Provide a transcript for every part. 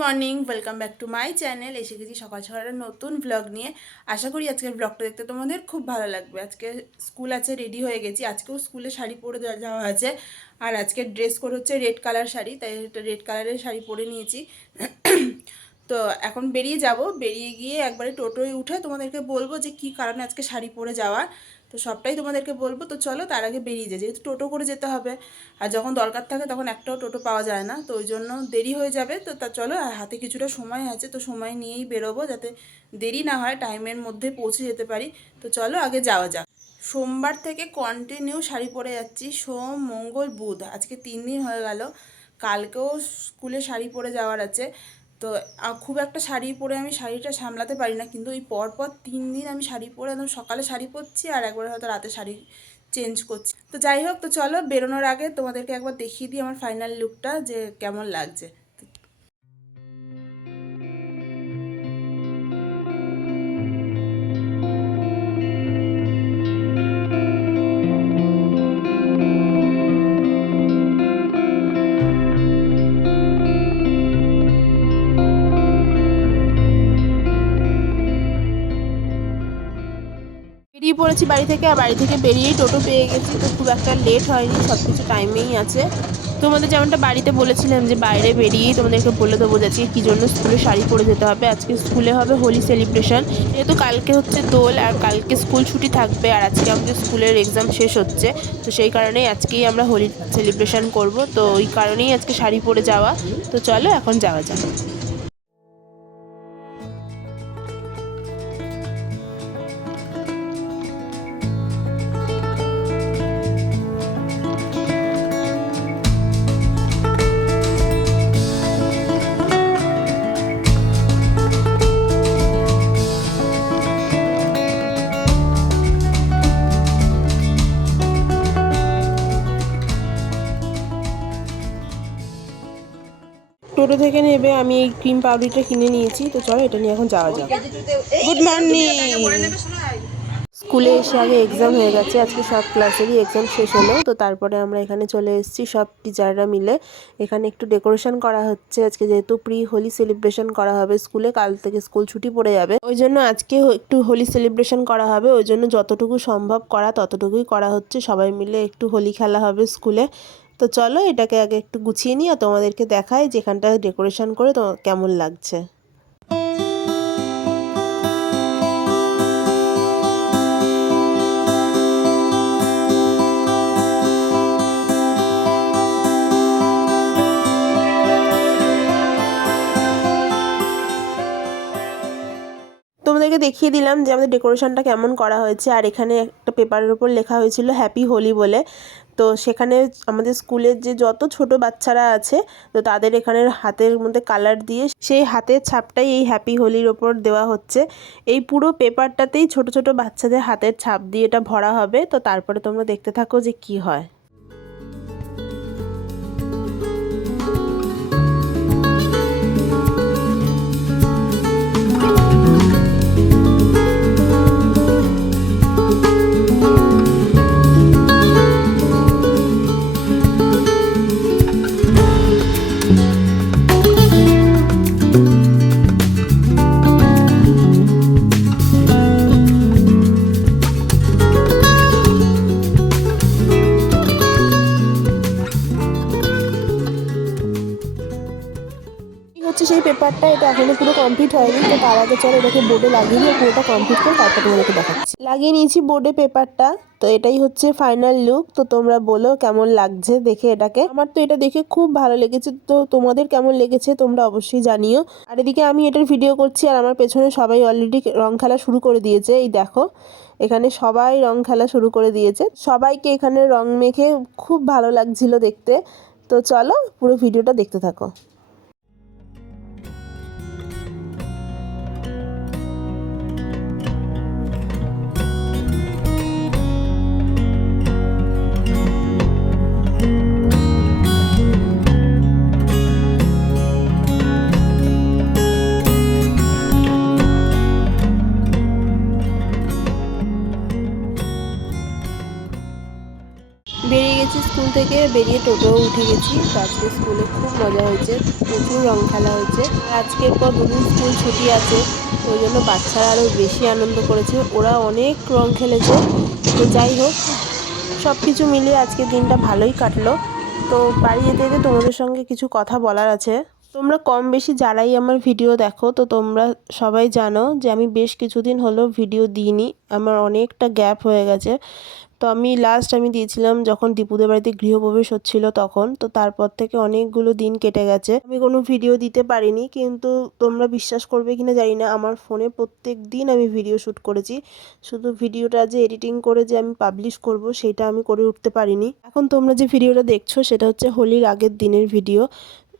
Morning, welcome back to my channel. এসে গেছি সকাল সকাল নতুন ব্লগ নিয়ে। আশা করি আজকের ব্লগটা দেখতে তোমাদের খুব ভালো লাগবে। আজকে স্কুল আছে, রেডি হয়ে গেছি। আজকেও স্কুলে শাড়ি পরে যাওয়া আছে, আর আজকে ড্রেস কোড হচ্ছে রেড কালার শাড়ি, তাই রেড কালারের শাড়ি পরে নিয়েছি। তো এখন বেরিয়ে যাব। বেরিয়ে গিয়ে একবারে টোটোয় উঠে তোমাদেরকে বলবো যে কী কারণে আজকে শাড়ি পরে যাওয়ার, তো সবটাই তোমাদেরকে বলবো। তো চলো তার আগে বেরিয়ে যাই, যেহেতু টোটো করে যেতে হবে, আর যখন দরকার থাকে তখন একটাও টোটো পাওয়া যায় না, তো ওই জন্য দেরি হয়ে যাবে। তো তা চলো, আর হাতে কিছুটা সময় আছে, তো সময় নিয়েই বেরোবো যাতে দেরি না হয়, টাইমের মধ্যে পৌঁছে যেতে পারি। তো চলো আগে যাওয়া যাক। সোমবার থেকে কন্টিনিউ শাড়ি পরে যাচ্ছি, সোম মঙ্গল বুধ, আজকে 3 দিন হয়ে গেল। কালকেও স্কুলে শাড়ি পরে যাওয়ার আছে। তো খুব একটা শাড়ি পরে আমি শাড়িটা সামলাতে পারি না, কিন্তু এই পরপর 3 দিন আমি শাড়ি পরে, একদম সকালে শাড়ি পরছি আর একবার হয়তো রাতে শাড়ি চেঞ্জ করছি। তো যাই হোক, তো চলো বেরোনোর আগে তোমাদেরকে একবার দেখিয়ে দিই আমার ফাইনাল লুকটা যে কেমন লাগছে। বেরিয়ে পড়েছি বাড়ি থেকে, আর বাড়ি থেকে বেরিয়েই টোটো পেয়ে গেছি। তো খুব একটা লেট হয়নি, সব কিছু টাইমেই আছে। তোমাদের যেমনটা বাড়িতে বলেছিলাম যে বাইরে বেরিয়েই তোমাদেরকে বলে দেবো যাচ্ছি কী জন্য স্কুলে শাড়ি পরে যেতে হবে। আজকে স্কুলে হবে হোলি সেলিব্রেশন, যেহেতু কালকে হচ্ছে দোল, আর কালকে স্কুল ছুটি থাকবে, আর আজকে আমাদের স্কুলের এক্সাম শেষ হচ্ছে। তো সেই কারণেই আজকেই আমরা হোলি সেলিব্রেশন করব, তো ওই কারণেই আজকে শাড়ি পরে যাওয়া। তো চলো এখন যাওয়া যাক। টোটো থেকে নেবে আমি এই ক্রিম পাউডারটা কিনে নিয়েছি। তো চলো এটা নিয়ে এখন যাওয়া যাক। Good morning. স্কুলে এসে আগে এক্সাম হয়ে গেছে, আজকে সব ক্লাসেরই এক্সাম শেষ হলো। তো তারপরে আমরা এখানে চলে এসেছি সব টিচাররা মিলে। এখানে একটু ডেকোরেশন করা হচ্ছে আজকে, যেহেতু প্রি হোলি সেলিব্রেশন করা হবে স্কুলে, কাল থেকে স্কুল ছুটি পড়ে যাবে, ওই জন্য আজকে একটু হোলি সেলিব্রেশন করা হবে। ওই জন্য যতটুকু সম্ভব করা ততটুকুই করা হচ্ছে, সবাই মিলে একটু হোলি খেলা হবে স্কুলে। তো চলো এটাকে আগে একটু গুছিয়ে নিই আর তোমাদেরকে দেখাই যেখানটা ডেকোরেশন করে তো কেমন লাগছে। তোমাদেরকে দেখিয়ে দিলাম যে আমাদের ডেকোরেশনটা কেমন করা হয়েছে, আর এখানে একটা পেপারের উপর লেখা হয়েছিল হ্যাপি হোলি বলে। তো সেখানে আমাদের স্কুলের যে যত ছোট বাচ্চারা আছে, তো তাদের এখানে হাতের মধ্যে কালার দিয়ে সেই হাতের ছাপটাই এই হ্যাপি হোলির ওপর দেওয়া হচ্ছে। এই পুরো পেপারটাতেই ছোট ছোট বাচ্চাদের হাতের ছাপ দিয়ে এটা ভরা হবে। তো তারপরে তোমরা দেখতে থাকো যে কি হয়। হচ্ছে সেই পেপারটা, এটা এখনো পুরো কমপ্লিট হয়নি। তো তার আগে চলো এটাকে বোর্ডে লাগিয়ে দিয়ে পুরোটা কমপ্লিট করে তারপর তোমাদেরকে দেখাচ্ছি। লাগিয়ে নিয়েছি বোর্ডে পেপারটা। তো এটাই হচ্ছে ফাইনাল লুক। তো তোমরা বলো কেমন লাগছে দেখে এটাকে। আমার তো এটা দেখে খুব ভালো লেগেছে, তো তোমাদের কেমন লেগেছে তোমরা অবশ্যই জানিও। আর এদিকে আমি এটার ভিডিও করছি, আর আমার পেছনে সবাই অলরেডি রং খেলা শুরু করে দিয়েছে। এই দেখো এখানে সবাই রং খেলা শুরু করে দিয়েছে, সবাইকে এখানে রং মেখে খুব ভালো লাগছিল দেখতে। তো চলো পুরো ভিডিওটা দেখতে থাকো। বেরিয়ে গেছি স্কুল থেকে। থেকে বেরিয়ে টোটো উঠে গেছি। তো আজকে স্কুলে খুব মজা হয়েছে, প্রচুর রং খেলা হয়েছে। আজকের পর দুদিন স্কুল ছুটি আছে, তো ওই জন্য বাচ্চারা আরও বেশি আনন্দ করেছে, ওরা অনেক রং খেলেছে। তো যাই হোক, সব কিছু মিলিয়ে আজকের দিনটা ভালোই কাটলো। তো বাড়ি যেতে যেতে তোমাদের সঙ্গে কিছু কথা বলার আছে। তোমরা কম বেশি যারাই আমার ভিডিও দেখো, তো তোমরা সবাই জানো যে আমি বেশ কিছুদিন হলো ভিডিও দিইনি, আমার অনেকটা গ্যাপ হয়ে গেছে। তো আমি দিয়েছিলাম যখন দীপুদের বাড়িতে গৃহপ্রবেশ হচ্ছিল তখন। তো তারপর থেকে অনেকগুলো দিন কেটে গেছে, আমি কোনো ভিডিও দিতে পারিনি। কিন্তু তোমরা বিশ্বাস করবে কিনা জানি না, আমার ফোনে প্রত্যেক দিন আমি ভিডিও শ্যুট করেছি। শুধু ভিডিওটা যে এডিটিং করে যে আমি পাবলিশ করব সেটা আমি করে উঠতে পারিনি। এখন তোমরা যে ভিডিওটা দেখছো সেটা হচ্ছে হোলির আগের দিনের ভিডিও।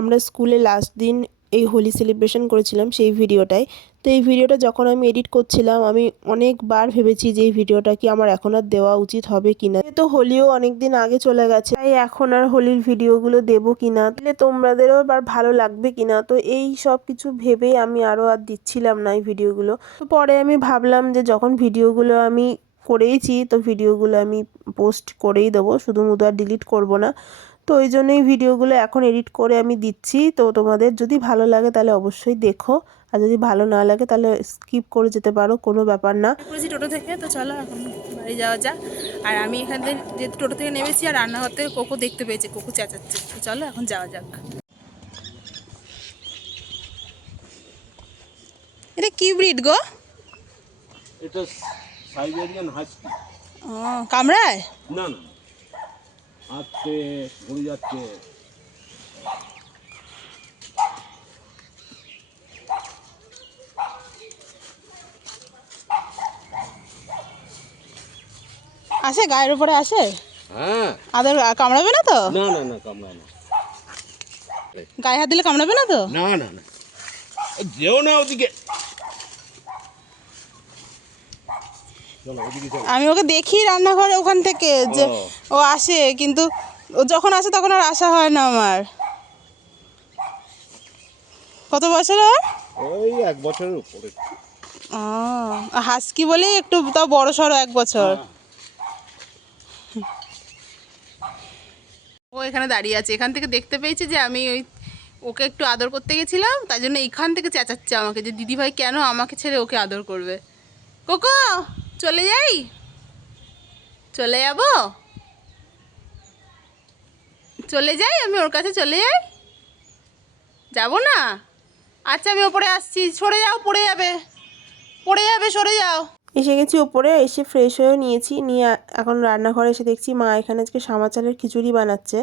আমরা স্কুলে লাস্ট দিন এই হোলি সেলিব্রেশন করেছিলাম সেই ভিডিওটাই। তো এই ভিডিওটা যখন আমি এডিট করছিলাম আমি অনেকবার ভেবেছি যে এই ভিডিওটা কি আমার এখন আর দেওয়া উচিত হবে কিনা। তো হোলিও অনেক দিন আগে চলে গেছে, তাই এখন আর হোলির ভিডিওগুলো দেবো কিনা, তাহলে তোমাদেরও আবার ভালো লাগবে কিনা। তো এই সব কিছু ভেবেই আমি আর দিচ্ছিলাম না এই ভিডিওগুলো। তো পরে আমি ভাবলাম যে যখন ভিডিওগুলো আমি করেইছি তো ভিডিওগুলো আমি পোস্ট করেই দেবো, শুধু আর ডিলিট করব না। তো ওই জন্যই ভিডিওগুলো এখন এডিট করে আমি দিচ্ছি। তো তোমাদের যদি ভালো লাগে তাহলে অবশ্যই দেখো, আর যদি ভালো না লাগে তাহলে স্কিপ করে যেতে পারো, কোনো ব্যাপার না। করেছি টোটো থেকে, তো চলো এখন বাড়ি যাওয়া যাক। আর আমি এখান থেকে যেহেতু টোটো থেকে নেমেছি আর রান্নাঘর থেকে কোকো দেখতে পেয়েছে, কোকো চেঁচাচ্ছে। তো চলো এখন যাওয়া যাক। এটা কি ব্রিড গো? এটা সাইবেরিয়ান হাস্কি। ও, কামড়ায়? না না, হাঁটতে ঘুরে যাচ্ছে। আসে গায়ের উপরে আসে? হ্যাঁ। আদর কামড়াবে না তো? না না না, কামড়ায় না। গায়ে হাত দিলে কামড়াবে না তো? না না না, যেও না ওদিকে। আমি ওকে দেখি রান্নাঘরে ওখান থেকে যে ও আসে, কিন্তু ও যখন আসে তখন আর আসা হয় না আমার। কত বছর ওর? ওই 1 বছরের উপরে। ও, হাস্কি বলেই একটু তাও বড় সড়ো 1 বছর। ও এখানে দাঁড়িয়ে আছে, এখান থেকে দেখতে পেয়েছে যে আমি ওকে একটু আদর করতে গেছিলাম, তাই জন্য এইখান থেকে চেঁচাচ্ছে আমাকে যে দিদিভাই কেন আমাকে ছেড়ে ওকে আদর করবে। কোকো চলে যাই, চলে যাব, চলে যাই, আমি ওর কাছে চলে যাই, যাব না? আচ্ছা আমি ওপরে আসছি, সরে যাও, পড়ে যাবে, পড়ে যাবে, সরে যাও। এসে গেছি ওপরে, এসে ফ্রেশ হয়েও নিয়েছি, নিয়ে এখন রান্নাঘরে এসে দেখছি মা এখানে আজকে সামা চালের খিচুড়ি বানাচ্ছে।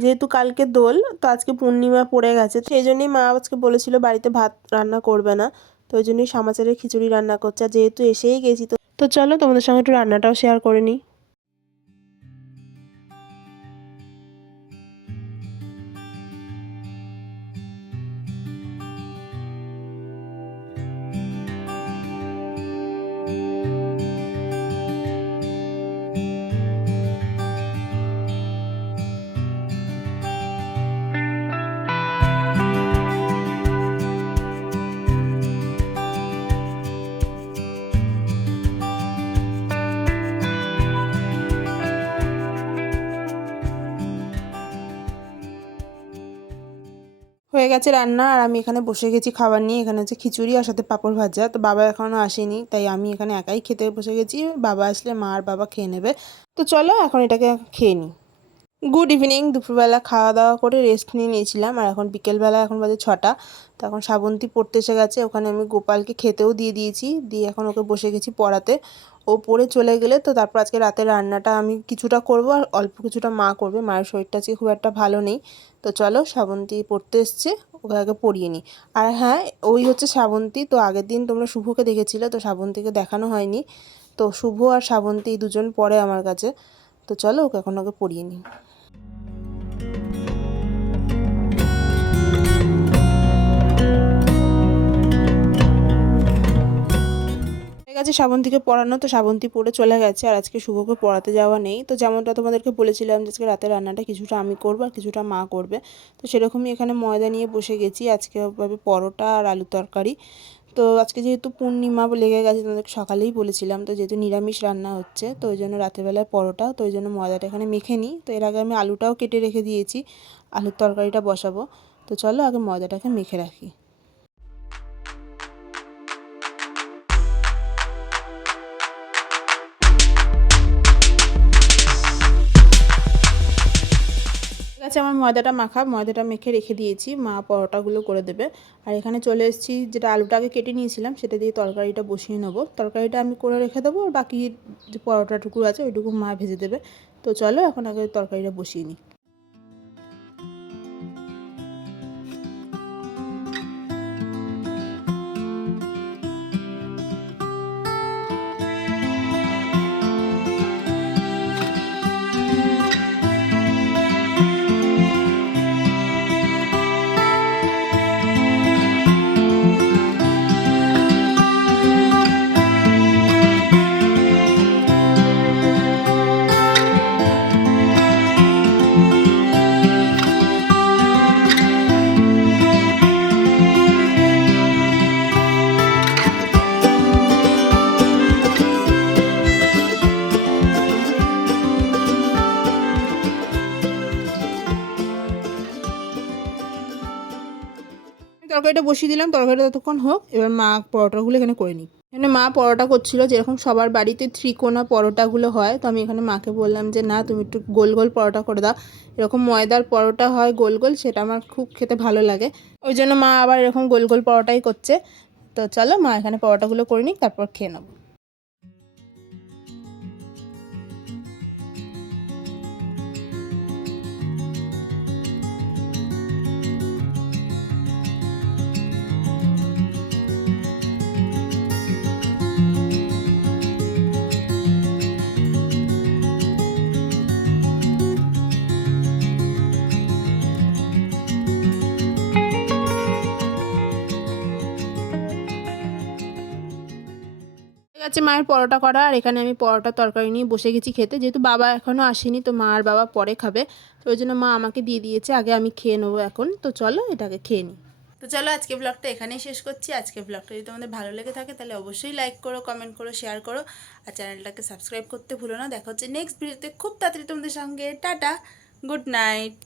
যেহেতু কালকে দোল, তো আজকে পূর্ণিমা পড়ে গেছে, সেই জন্যই মা আজকে বলেছিল বাড়িতে ভাত রান্না করবে না, তো ওই জন্যই সামা চালের খিচুড়ি রান্না করছে। আর যেহেতু এসেই গেছি তো চলো তোমাদের সঙ্গে একটু রান্নাটাও শেয়ার করে নিই। হয়ে গেছে রান্না, আর আমি এখানে বসে গেছি খাবার নিয়ে। এখানে হচ্ছে খিচুড়ি আর সাথে পাঁপড় ভাজা। তো বাবা এখনও আসেনি, তাই আমি এখানে একাই খেতে বসে গেছি। বাবা আসলে মা আর বাবা খেয়ে নেবে। তো চলো এখন এটাকে খেয়ে নিই। Good evening. দুপুরবেলা খাওয়া দাওয়া করে রেস্ট নিয়ে নিয়েছিলাম, আর এখন বিকেলবেলা, এখন বাজে 6টা। তো এখন শ্রাবন্তী পড়তে এসে গেছে, ওখানে আমি গোপালকে খেতেও দিয়ে দিয়েছি, দিয়ে এখন ওকে বসে গেছি পড়াতে। ও পড়ে চলে গেলে তো তারপর আজকে রাতের রান্নাটা আমি কিছুটা করব, আর অল্প কিছুটা মা করবে। মায়ের শরীরটা আজকে খুব একটা ভালো নেই। তো চলো, শ্রাবন্তী পড়তে এসছে, ওকে আগে পড়িয়ে নিই। আর হ্যাঁ, ওই হচ্ছে শ্রাবন্তী। তো আগের দিন তোমরা শুভকে দেখেছিলে, তো শ্রাবন্তীকে দেখানো হয়নি। তো শুভ আর শ্রাবন্তী দুজন পড়ে আমার কাছে। তো চলো ওকে এখন ওকে পড়িয়ে নিই। গেছে শ্রাবন্তীকে পড়ানো, তো শ্রাবন্তী পড়ে চলে গেছে, আর আজকে শুভকে পড়াতে যাওয়া নেই। তো যেমনটা তোমাদেরকে বলেছিলাম যে আজকে রাতের রান্নাটা কিছুটা আমি করবো আর কিছুটা মা করবে, তো সেরকমই এখানে ময়দা নিয়ে বসে গেছি। আজকে হবে পরোটা আর আলু তরকারি। তো আজকে যেহেতু পূর্ণিমা লেগে গেছে, তোমাদের সকালেই বলেছিলাম, তো যেহেতু নিরামিষ রান্না হচ্ছে তো ওই জন্য রাতেরবেলায় পরোটা, তো ওই জন্য ময়দাটা এখানে মেখে নিই। তো এর আগে আমি আলুটাও কেটে রেখে দিয়েছি, আলুর তরকারিটা বসাবো। তো চলো আগে ময়দাটাকে মেখে রাখি। ঠিক আছে, আমার ময়দাটা মেখে রেখে দিয়েছি, মা পরোটাগুলো করে দেবে। আর এখানে চলে এসেছি, যেটা আলুটাকে কেটে নিয়েছিলাম সেটা দিয়ে তরকারিটা বসিয়ে নেবো। তরকারিটা আমি করে রেখে দেবো, আর বাকি যে পরোটাটুকু আছে ওইটুকু মা ভেজে দেবে। তো চলো এখন আগে তরকারিটা বসিয়ে নিই। তরকারিটা বসিয়ে দিলাম, তরকারিটা ততক্ষণ হোক, এবার মা পরোটাগুলো এখানে করে নিই। এখানে মা পরোটা করছিল, যেরকম সবার বাড়িতে ত্রিকোণা পরোটাগুলো হয়, তো আমি এখানে মাকে বললাম যে না, তুমি একটু গোল গোল পরোটা করে দাও। এরকম ময়দার পরোটা হয় গোল গোল, সেটা আমার খুব খেতে ভালো লাগে, ওই জন্য মা আবার এরকম গোল গোল পরোটাই করছে। তো চলো মা এখানে পরোটাগুলো করে নিই, তারপর খেয়ে নেবো। ঠিক আছে, মায়ের পরোটা করা, আর এখানে আমি পরোটা তরকারি নিয়ে বসে গেছি খেতে। যেহেতু বাবা এখনও আসেনি, তো মা আর বাবা পরে খাবে, তো ওই জন্য মা আমাকে দিয়ে দিয়েছে, আগে আমি খেয়ে নেবো এখন। তো চলো এটাকে খেয়ে নিই। তো চলো আজকে ব্লগটা এখানেই শেষ করছি। আজকে ব্লগটা যদি তোমাদের ভালো লেগে থাকে তাহলে অবশ্যই লাইক করো, কমেন্ট করো, শেয়ার করো, আর চ্যানেলটাকে সাবস্ক্রাইব করতে ভুলো না। দেখা হচ্ছে নেক্সট ভিডিওতে খুব তাড়াতাড়ি তোমাদের সঙ্গে। Tata, good night.